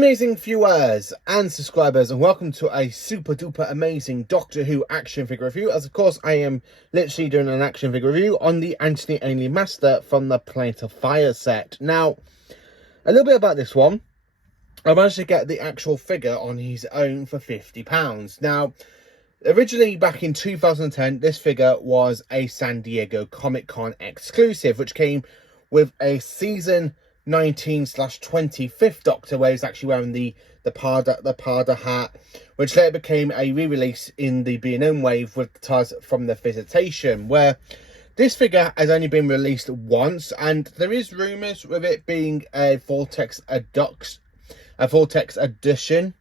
Amazing viewers and subscribers, and welcome to a super duper amazing Doctor Who action figure review. As of course I am literally doing an action figure review on the Anthony Ainley Master from the Planet of Fire set. Now, a little bit about this one. I managed to get the actual figure on his own for £50. Now, originally back in 2010, this figure was a San Diego Comic-Con exclusive, which came with a season 19/25th Doctor, where he's actually wearing the Parda hat, which later became a re-release in the B&M wave with the TARS from the Visitation, where this figure has only been released once, and there is rumours with it being a Vortex edition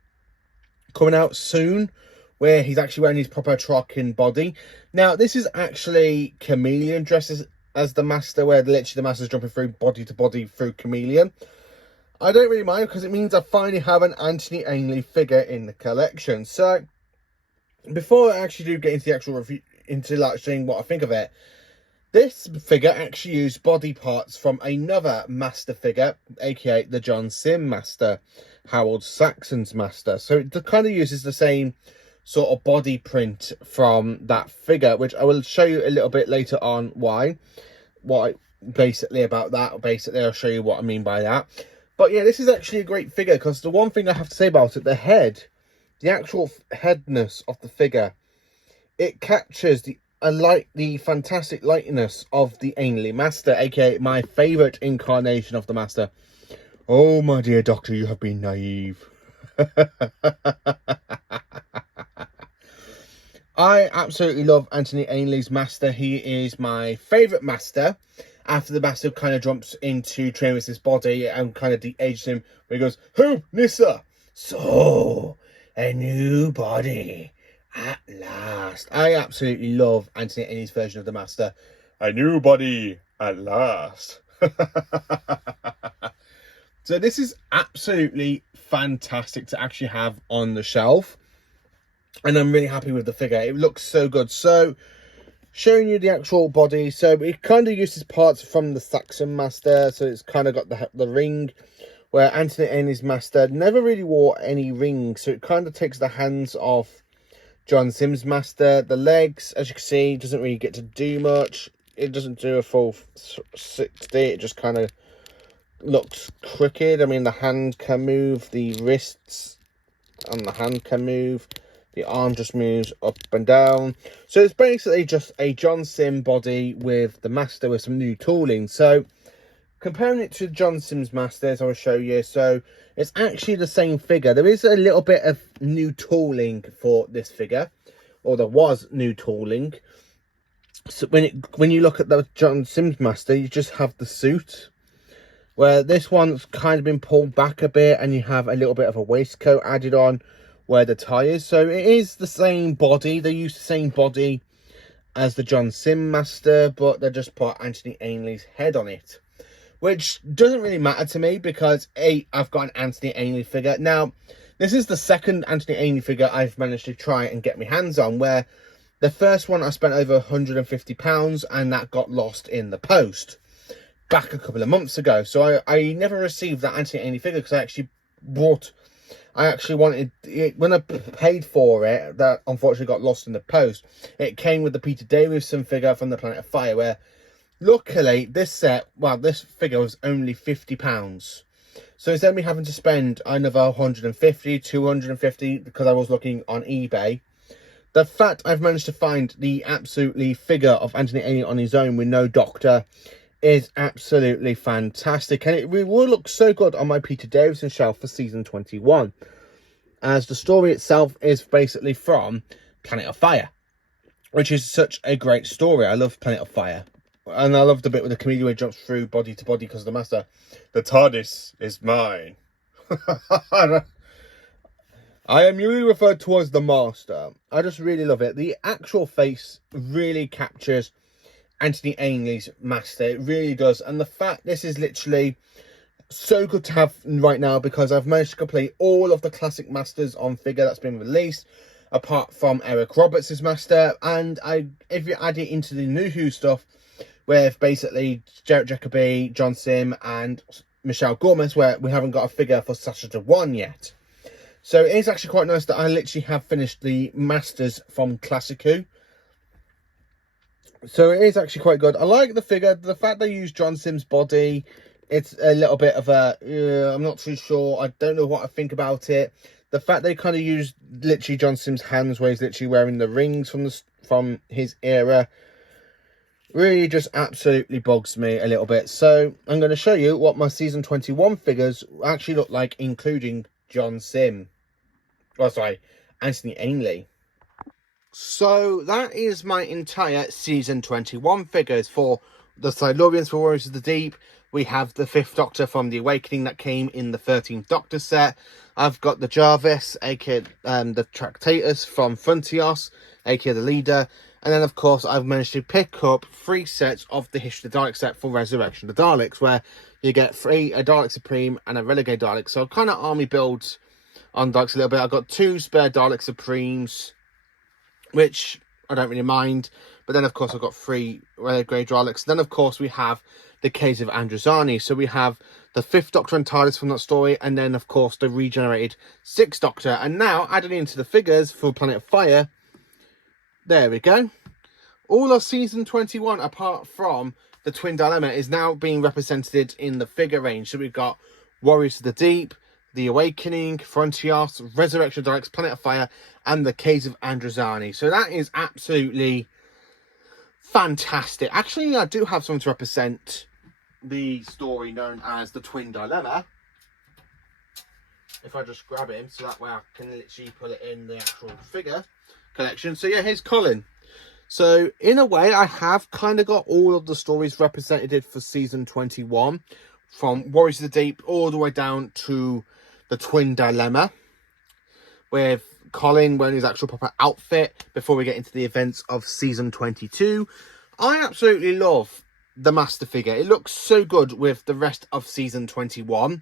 coming out soon, where he's actually wearing his proper Trocken body. Now, this is actually Chameleon dresses as the Master, where literally the Master's jumping through body to body through Chameleon. I don't really mind, because it means I finally have an Anthony Ainley figure in the collection. So, before I actually do get into the actual review, into like saying what I think of it, this figure actually used body parts from another Master figure, aka the John Sim Master, Harold Saxon's Master. So it kind of uses the same sort of body print from that figure, which I will show you a little bit later on basically about that. Basically, I'll show you what I mean by that. But yeah, this is actually a great figure, because the one thing I have to say about it, the head, the actual headness of the figure, it captures the fantastic lightness of the Ainley Master, aka my favourite incarnation of the Master. Oh, my dear Doctor, you have been naive. I absolutely love Anthony Ainley's Master. He is my favourite Master, after the Master kind of jumps into Travis's body and kind of de-ages him, where he goes, "Who, Nissa? So, a new body at last." I absolutely love Anthony Ainley's version of the Master. A new body at last. So this is absolutely fantastic to actually have on the shelf, and I'm really happy with the figure. It looks so good. So, showing you the actual body. So it kind of uses parts from the Saxon Master. So it's kind of got the ring, where Anthony Ainley's Master never really wore any rings. So it kind of takes the hands off John Sim's Master. The legs, as you can see, doesn't really get to do much. It doesn't do a full 60. It just kind of looks crooked. I mean, the hand can move, the wrists and the hand can move. The arm just moves up and down. So it's basically just a John Sim body with the Master with some new tooling. So comparing it to John Sim's Master, as I will show you, so it's actually the same figure. There is a little bit of new tooling for this figure, or there was new tooling. So when you look at the John Sim's Master, you just have the suit, where this one's kind of been pulled back a bit, and you have a little bit of a waistcoat added on where the tie is. So it is the same body. They use the same body as the John Sim Master, but they just put Anthony Ainley's head on it, which doesn't really matter to me, because I've got an Anthony Ainley figure. Now, this is the second Anthony Ainley figure I've managed to try and get my hands on, where the first one I spent over £150, and that got lost in the post back a couple of months ago. So I never received that Anthony Ainley figure, because I actually wanted it when I paid for it. That unfortunately got lost in the post. It came with the Peter Davison figure from the Planet of Fire, where luckily this figure was only £50. So instead of me having to spend another 150, 250, because I was looking on eBay, the fact I've managed to find the absolutely figure of Anthony Ainley on his own with no Doctor is absolutely fantastic, and it will look so good on my Peter Davison shelf for season 21, as the story itself is basically from Planet of Fire, which is such a great story. I love Planet of Fire, and I love the bit where the comedian where he jumps through body to body because of the Master. The TARDIS is mine. I am usually referred to as the Master. I just really love it. The actual face really captures Anthony Ainley's Master. It really does. And the fact this is literally so good to have right now, because I've managed to complete all of the classic Masters on figure that's been released, apart from Eric Roberts' Master. And if you add it into the New Who stuff, with basically Jarrett Jacobi, John Sim, and Michelle Gomez, where we haven't got a figure for Sasha Dewan yet. So it is actually quite nice that I literally have finished the Masters from Classico. So it is actually quite good. I like the figure. The fact they use John Sims' body, it's a little bit of a, I'm not too sure. I don't know what I think about it. The fact they kind of use literally John Sims' hands, where he's literally wearing the rings from his era, really just absolutely bugs me a little bit. So I'm going to show you what my season 21 figures actually look like, including John Sim. Oh, sorry, Anthony Ainley. So that is my entire season 21 figures. For the Silurians for Warriors of the Deep, we have the 5th Doctor from The Awakening that came in the 13th Doctor set. I've got the Jarvis, aka the Tractatus from Frontios, aka the Leader. And then, of course, I've managed to pick up 3 sets of the History of the Daleks set for Resurrection of the Daleks, where you get 3, a Dalek Supreme and a Renegade Dalek. So I've kind of army built on Daleks a little bit. I've got 2 spare Dalek Supremes, which I don't really mind. But then, of course, I've got 3 Renegade Daleks. Then, of course, we have the case of Androzani. So we have the 5th Doctor and TARDIS from that story. And then, of course, the regenerated 6th Doctor. And now, adding into the figures for Planet of Fire, there we go. All of season 21, apart from the Twin Dilemma, is now being represented in the figure range. So we've got Warriors of the Deep, The Awakening, Frontios, Resurrection of the Daleks, Planet of Fire, and the Case of Androzani. So that is absolutely fantastic. Actually, I do have something to represent the story known as the Twin Dilemma. If I just grab him, so that way I can literally put it in the actual figure collection. So yeah, here's Colin. So in a way, I have kind of got all of the stories represented for season 21, from Warriors of the Deep all the way down to the Twin Dilemma, with Colin wearing his actual proper outfit before we get into the events of season 22. I absolutely love the Master figure. It looks so good with the rest of season 21.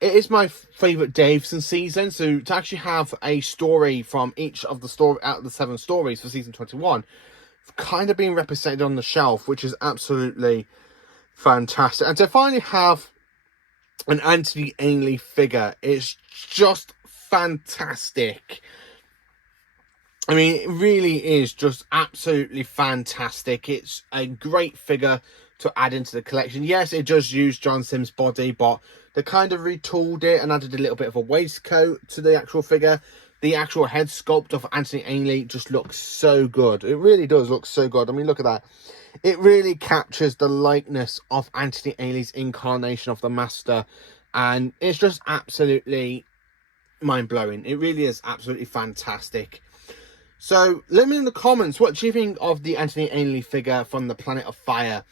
It is my favourite Davison season, so to actually have a story from each of the story out of the 7 stories for season 21 kind of being represented on the shelf, which is absolutely fantastic. And to finally have an Anthony Ainley figure, it's just fantastic. I mean, it really is just absolutely fantastic. It's a great figure to add into the collection. Yes, it does use John Sims' body, but they kind of retooled it and added a little bit of a waistcoat to the actual figure. The actual head sculpt of Anthony Ainley just looks so good. It really does look so good. I mean, look at that. It really captures the likeness of Anthony Ainley's incarnation of the Master. And it's just absolutely mind-blowing. It really is absolutely fantastic. So let me know in the comments, what do you think of the Anthony Ainley figure from the Planet of Fire?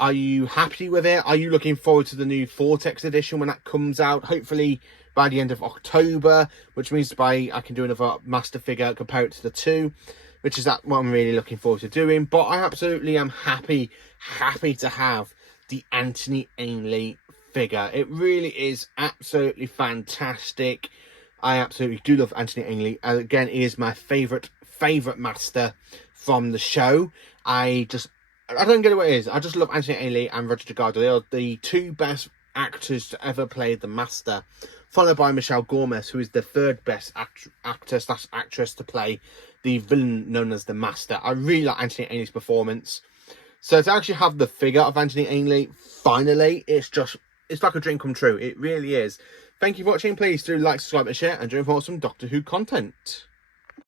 Are you happy with it? Are you looking forward to the new Vortex edition when that comes out? Hopefully by the end of October, which means I can do another Master figure, compare it to the 2, which is what I'm really looking forward to doing. But I absolutely am happy to have the Anthony Ainley figure. It really is absolutely fantastic. I absolutely do love Anthony Ainley. Again, he is my favourite Master from the show. I don't get what it is. I just love Anthony Ainley and Roger Delgado. They are the 2 best actors to ever play the Master, followed by Michelle Gomez, who is the 3rd best actor/actress to play the villain known as the Master. I really like Anthony Ainley's performance. So to actually have the figure of Anthony Ainley, finally, it's like a dream come true. It really is. Thank you for watching. Please do like, subscribe and share, and join for some Doctor Who content.